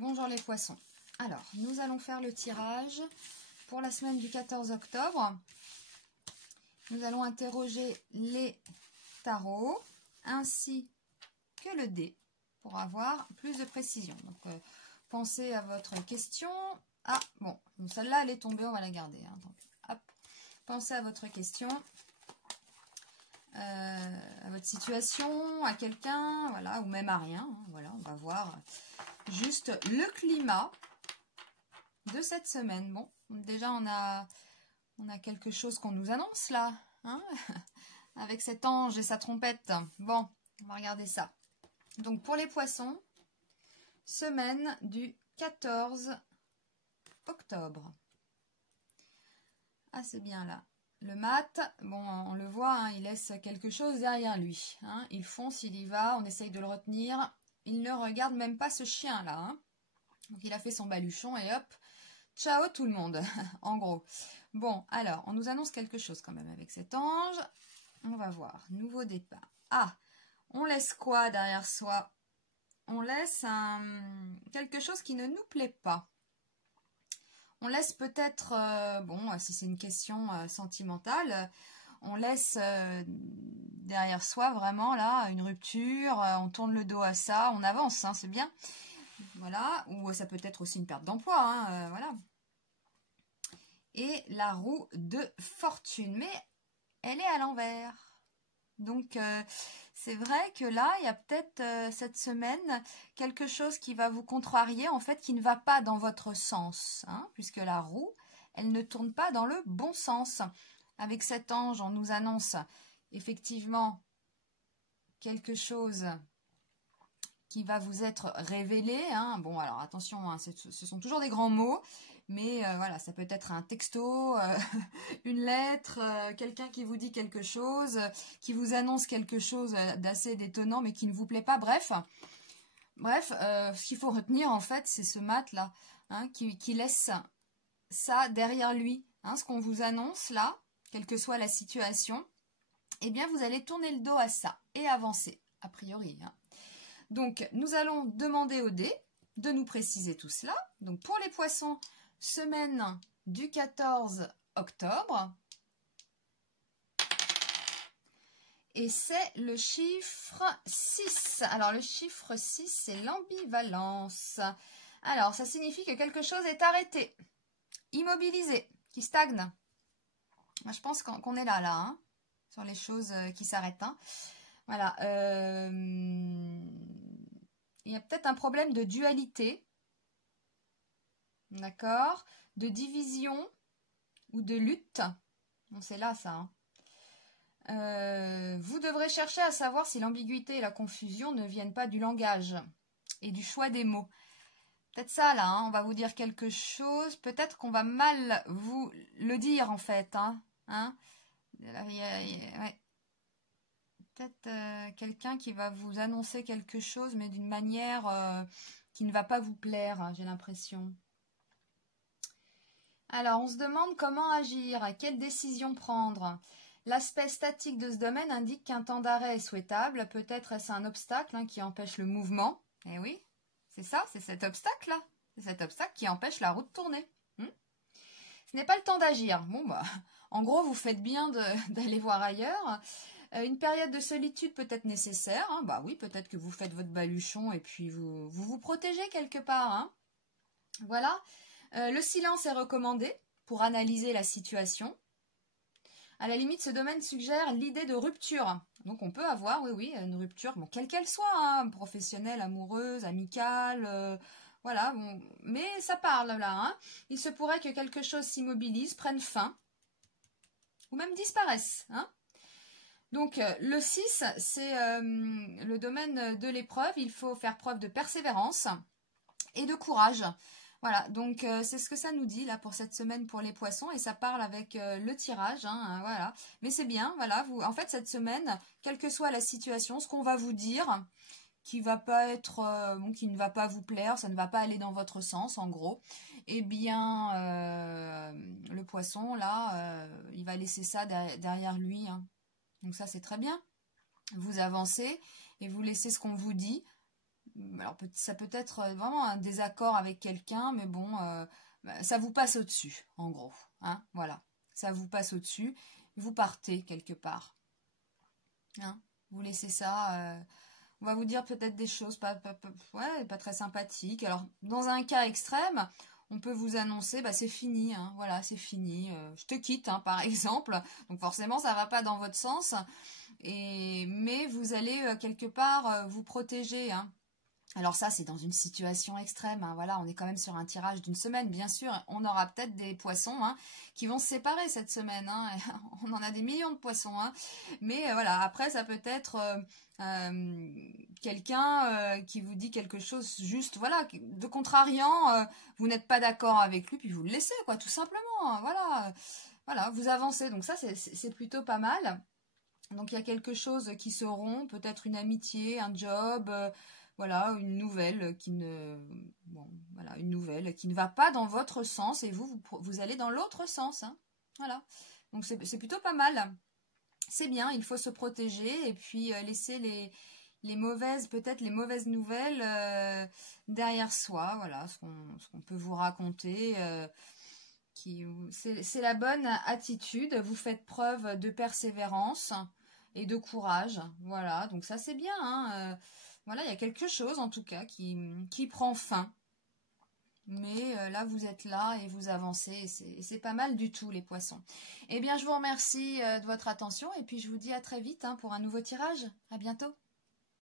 Bonjour les poissons. Alors, nous allons faire le tirage pour la semaine du 14 octobre. Nous allons interroger les tarots ainsi que le dé pour avoir plus de précision. Donc, pensez à votre question. Ah, bon, celle-là, elle est tombée, on va la garder. Hein, tant pis. Hop. Pensez à votre question, à votre situation, à quelqu'un, voilà, ou même à rien. Hein, voilà, on va voir juste le climat de cette semaine. Bon, déjà on a quelque chose qu'on nous annonce là, hein, avec cet ange et sa trompette. Bon, on va regarder ça. Donc pour les poissons, semaine du 14 octobre. Ah, c'est bien là. Le mat, bon, on le voit, hein, il laisse quelque chose derrière lui. Hein, il fonce, il y va, on essaye de le retenir. Il ne regarde même pas ce chien là. Hein. Donc il a fait son baluchon et hop, ciao tout le monde, en gros. Bon, alors, on nous annonce quelque chose quand même avec cet ange. On va voir, nouveau départ. Ah, on laisse quoi derrière soi? On laisse quelque chose qui ne nous plaît pas. On laisse peut-être, bon, si c'est une question sentimentale, on laisse derrière soi vraiment là une rupture, on tourne le dos à ça, on avance, hein, c'est bien. Voilà, ou ça peut être aussi une perte d'emploi, hein, voilà. Et la roue de fortune, mais elle est à l'envers. Donc, c'est vrai que là, il y a peut-être cette semaine quelque chose qui va vous contrarier, en fait, qui ne va pas dans votre sens, hein, puisque la roue, elle ne tourne pas dans le bon sens. Avec cet ange, on nous annonce effectivement quelque chose qui va vous être révélé. Hein. Bon, alors attention, hein, ce sont toujours des grands mots, mais voilà, ça peut être un texto, une lettre, quelqu'un qui vous dit quelque chose, qui vous annonce quelque chose d'assez détonnant, mais qui ne vous plaît pas. Bref, ce qu'il faut retenir, en fait, c'est ce mat-là, hein, qui laisse ça derrière lui. Hein, ce qu'on vous annonce là, quelle que soit la situation, eh bien, vous allez tourner le dos à ça et avancer, a priori. Hein. Donc, nous allons demander au dé de nous préciser tout cela. Donc, pour les poissons, semaine du 14 octobre. Et c'est le chiffre 6. Alors, le chiffre 6, c'est l'ambivalence. Alors, ça signifie que quelque chose est arrêté, immobilisé, qui stagne. Moi, je pense qu'on est là, hein, sur les choses qui s'arrêtent. Hein. Voilà. Il y a peut-être un problème de dualité. D'accord? De division ou de lutte. Bon, c'est là, ça. Hein. Vous devrez chercher à savoir si l'ambiguïté et la confusion ne viennent pas du langage et du choix des mots. Peut-être ça, là. Hein, on va vous dire quelque chose. Peut-être qu'on va mal vous le dire, en fait. Hein. Ouais. Peut-être quelqu'un qui va vous annoncer quelque chose, mais d'une manière qui ne va pas vous plaire, hein, j'ai l'impression. Alors, on se demande comment agir, quelle décision prendre. L'aspect statique de ce domaine indique qu'un temps d'arrêt est souhaitable. Peut-être est-ce un obstacle hein, qui empêche le mouvement. Eh oui, c'est ça, c'est cet obstacle-là. C'est cet obstacle qui empêche la roue de tourner. Ce n'est pas le temps d'agir. Bon, bah, en gros, vous faites bien d'aller voir ailleurs. Une période de solitude peut être nécessaire. Hein. Bah oui, peut-être que vous faites votre baluchon et puis vous protégez quelque part. Hein. Voilà. Le silence est recommandé pour analyser la situation. À la limite, ce domaine suggère l'idée de rupture. Donc on peut avoir, oui, une rupture, bon, quelle qu'elle soit, hein, professionnelle, amoureuse, amicale, voilà. Bon, mais ça parle là. Hein. Il se pourrait que quelque chose s'immobilise, prenne fin, ou même disparaisse. Hein. Donc le 6, c'est le domaine de l'épreuve. Il faut faire preuve de persévérance et de courage. Voilà, donc c'est ce que ça nous dit là pour cette semaine pour les poissons et ça parle avec le tirage, hein, voilà. Mais c'est bien, voilà, en fait cette semaine, quelle que soit la situation, ce qu'on va vous dire, qui va pas être, qui ne va pas vous plaire, ça ne va pas aller dans votre sens en gros, eh bien le poisson là, il va laisser ça derrière lui, hein. Donc ça c'est très bien. Vous avancez et vous laissez ce qu'on vous dit alors ça peut être vraiment un désaccord avec quelqu'un, mais bon, ça vous passe au-dessus, en gros. Hein, voilà, ça vous passe au-dessus. Vous partez quelque part. Hein, vous laissez ça. On va vous dire peut-être des choses pas très sympathiques. Alors, dans un cas extrême, on peut vous annoncer, bah, c'est fini, hein, voilà, c'est fini, je te quitte, hein, par exemple. Donc forcément, ça va pas dans votre sens, mais vous allez quelque part vous protéger, hein. Alors ça, c'est dans une situation extrême, hein, voilà, on est quand même sur un tirage d'une semaine, bien sûr, on aura peut-être des poissons, hein, qui vont se séparer cette semaine, hein, on en a des millions de poissons, hein, mais voilà, après ça peut être quelqu'un qui vous dit quelque chose juste, voilà, de contrariant, vous n'êtes pas d'accord avec lui, puis vous le laissez, quoi, tout simplement, hein, voilà, vous avancez, donc ça c'est plutôt pas mal. Donc il y a quelque chose qui se rompt, peut-être une amitié, un job, voilà, une nouvelle qui ne, bon, voilà, une nouvelle qui ne va pas dans votre sens et vous allez dans l'autre sens, hein, voilà. Donc c'est plutôt pas mal. C'est bien, il faut se protéger et puis laisser les mauvaises, peut-être les mauvaises nouvelles derrière soi, voilà, ce qu'on peut vous raconter. C'est la bonne attitude, vous faites preuve de persévérance et de courage, voilà, donc ça c'est bien, hein, voilà, il y a quelque chose en tout cas qui prend fin, mais là vous êtes là et vous avancez et c'est pas mal du tout les poissons. Eh bien je vous remercie de votre attention et puis je vous dis à très vite, hein, pour un nouveau tirage, à bientôt.